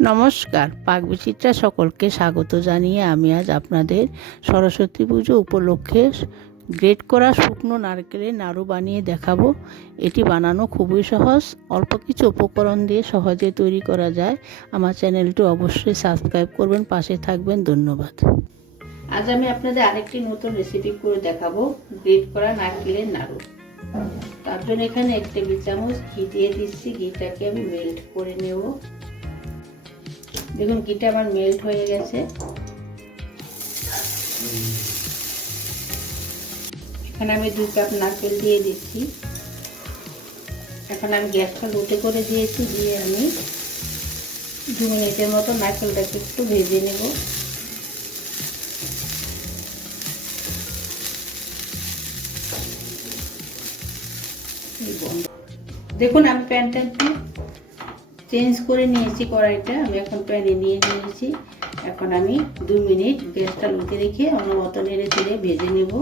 নমস্কার পাকবিচিত্রা সকলকে স্বাগত জানিয়ে আমি আজ আপনাদের সরস্বতী পুজো উপলক্ষে গ্রেট করা শুকনো নারকেলের নাড়ু বানিয়ে দেখাবো। এটি বানানো খুবই সহজ, অল্প কিছু উপকরণ দিয়ে সহজে তৈরি করা যায়। আমার চ্যানেলটি অবশ্যই সাবস্ক্রাইব করবেন, পাশে থাকবেন, ধন্যবাদ। আজ আমি আপনাদের আরেকটি নতুন রেসিপি করে দেখাবো, গ্রেট করা নারকেলের নাড়ু। তার জন্য এখানে এক টেবিল চামচ ঘি দিয়ে দিচ্ছি, ঘিটাকে আমি মেল্ট করে নেব। দেখুন ঘিটা আমার মেল্ট হয়ে গেছে। এখানে আমি দুই কাপ নারকেল দিয়ে দিচ্ছি। এখন আমি গ্যাসটা লোটে করে দিয়েছি, দিয়ে আমি দু মিনিটের মতো নারকেলটাকে একটু ভেজে নেব। দেখুন আমি প্যানটা একটু চেঞ্জ করে নিয়েছি কড়াইটা। আমি এখন প্যানে নিয়ে নিয়েছি। এখন আমি দু মিনিট গ্যাসটা লুকে রেখে অনবত নেড়ে চেড়ে ভেজে নেব।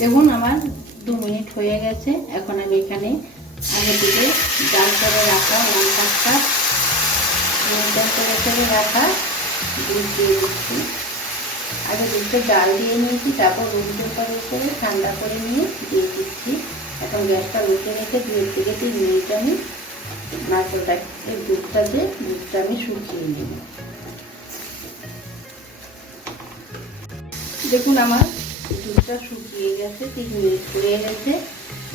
দেখুন, আমার দু মিনিট হয়ে গেছে। এখন আমি এখানে আগে থেকে ডাল করে রাখা ওয়ান কাপ ডাল করে করে রাখা দুধ দিয়ে দিচ্ছি। আগে দুধটা ডাল দিয়ে নিয়েছি, তারপর টেম্পারেচারে করে ঠান্ডা করে নিয়ে দিয়ে দিচ্ছি। এখন গ্যাসটা উঠে রেখে দুই থেকে তিন মিনিট আমি। নারকেলটা এই দুধটা দিয়ে দুধটা আমি শুকিয়ে নেব। দেখুন আমার দুধটা শুকিয়ে গেছে, তিন মিনিট হয়ে গেছে।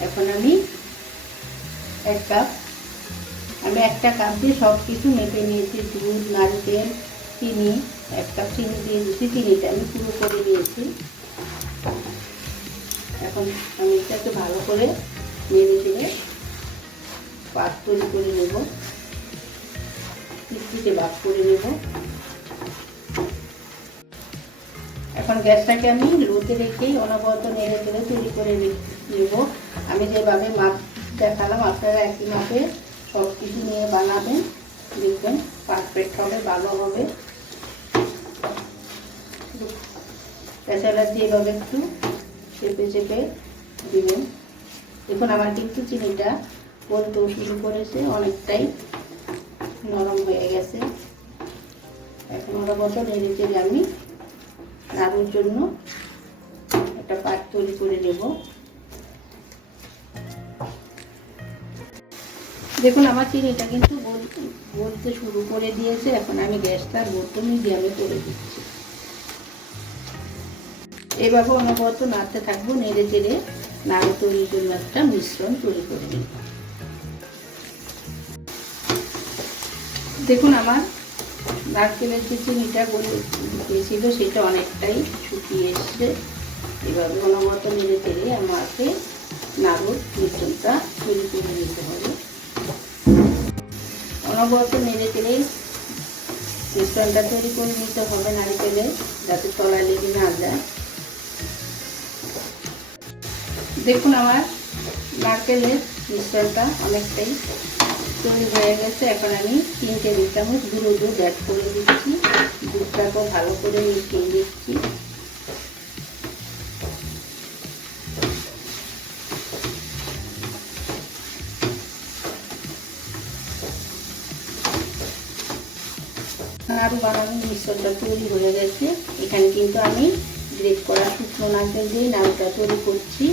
এখন আমি এক কাপ, আমি একটা কাপ দিয়ে সব কিছু মেপে নিয়েছি, দুধ, নারকেল, চিনি, এক কাপ চিনি দিয়ে দিচ্ছি চিনিটা আমি পুরো করে নিয়েছি এখন আমি এটাকে ভালো করে নেড়ে চেড়ে পাক তৈরি করে নেব। মিষ্টিতে বাক করে নেব। এখন গ্যাসটাকে আমি লোতে রেখেই অনবরত নেড়ে চেড়ে তৈরি করে নেব। আমি যেভাবে মাপ দেখালাম, আপনারা একই মাপে সব কিছু নিয়ে বানাবেন। দেখবেন পারফেক্ট হবে, ভালো হবে। দিয়ে এভাবে একটু চেপে চেপে দিবেন দেখুন আমার কিন্তু চিনিটা বলতেও শুরু করেছে, অনেকটাই নরম হয়ে গেছে। এখন ওরা বছর নেড়ে চেড়ে আমি নাড়ুর জন্য একটা পাট তৈরি করে নেব। দেখুন, আমার চিনিটা কিন্তু বলতে শুরু করে দিয়েছে। এখন আমি গ্যাসটা বলতে মিডিয়ামে করে দিচ্ছি। এভাবে অনবরত নাড়তে থাকব, নেড়ে চেড়ে নাড়ু তৈরি করে একটা মিশ্রণ তৈরি করে নিই দেখুন আমার নারকেলের যে চিনিটা বলে দিয়েছিল সেটা অনেকটাই শুকিয়ে এসছে। এভাবে অনবরত নেড়ে চেড়ে আমাকে নাড়ুর মিশ্রণটা তৈরি করে নিতে হবে। অনবরত নেড়ে চেড়ে মিশ্রণটা তৈরি করে নিতে হবে নারকেলের যাতে তলায় লেগে না যায়। দেখুন আমার নারকেলের মিশ্রণটা অনেকটাই তৈরি হয়ে গেছে। এখন আমি তিন টেবিল চামচ গুঁড়ো দুধ অ্যাড করে দিচ্ছি। দুধটাকেও ভালো করে মিশিয়ে দিচ্ছি আরও বানানোর মিশ্রণটা তৈরি হয়ে গেছে। এখানে কিন্তু আমি গ্রেট করা শুকনো নারকেল দিয়ে নাড়ুটা তৈরি করছি।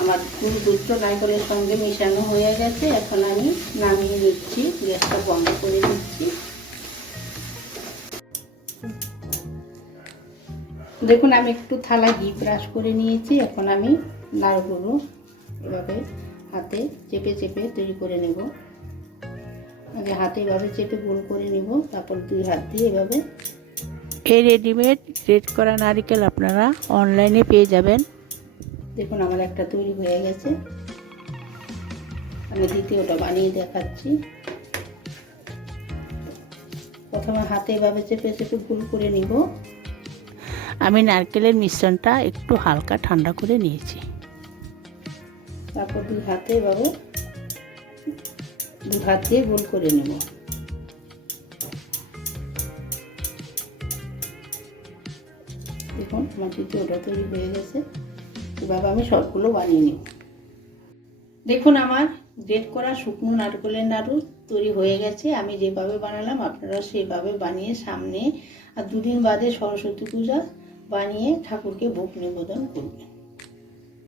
আমার পুরো দুধটা নারকেলের সঙ্গে মেশানো হয়ে গেছে, এখন আমি নামিয়ে নিচ্ছি, গ্যাসটা বন্ধ করে দিচ্ছি দেখুন, আমি একটু থালা ঘি ব্রাশ করে নিয়েছি, এখন আমি নাড়ুগুলো এভাবে হাতে চেপে চেপে তৈরি করে নেব। আগে হাতে এভাবে চেপে গোল করে নেব, তারপর দুই হাত দিয়ে এভাবে। এই রেডিমেড গ্রেট করা নারিকেল আপনারা অনলাইনে পেয়ে যাবেন। দেখুন, আমার একটা তৈরি হয়ে গেছে। আমি দ্বিতীয়টা বানিয়ে দেখাচ্ছি। প্রথমে হাতে এভাবে চেপে চেপে গুল করে নিব। আমি নারকেলের মিশ্রণটা একটু হালকা ঠান্ডা করে নিয়েছি। তারপর দুই হাতে এভাবে দু হাত দিয়ে গোল করে নেব। দেখুন, আমার দ্বিতীয়টা তৈরি হয়ে গেছে। এভাবে আমি সবগুলো বানিয়ে নিব। দেখুন আমার গ্রেট করা শুকনো নারকলের নাড়ু তৈরি হয়ে গেছে। আমি যেভাবে বানালাম, আপনারা সেভাবে বানিয়ে সামনে আর দুদিন বাদে সরস্বতী পূজা বানিয়ে ঠাকুরকে ভোগ নিবেদন করবেন।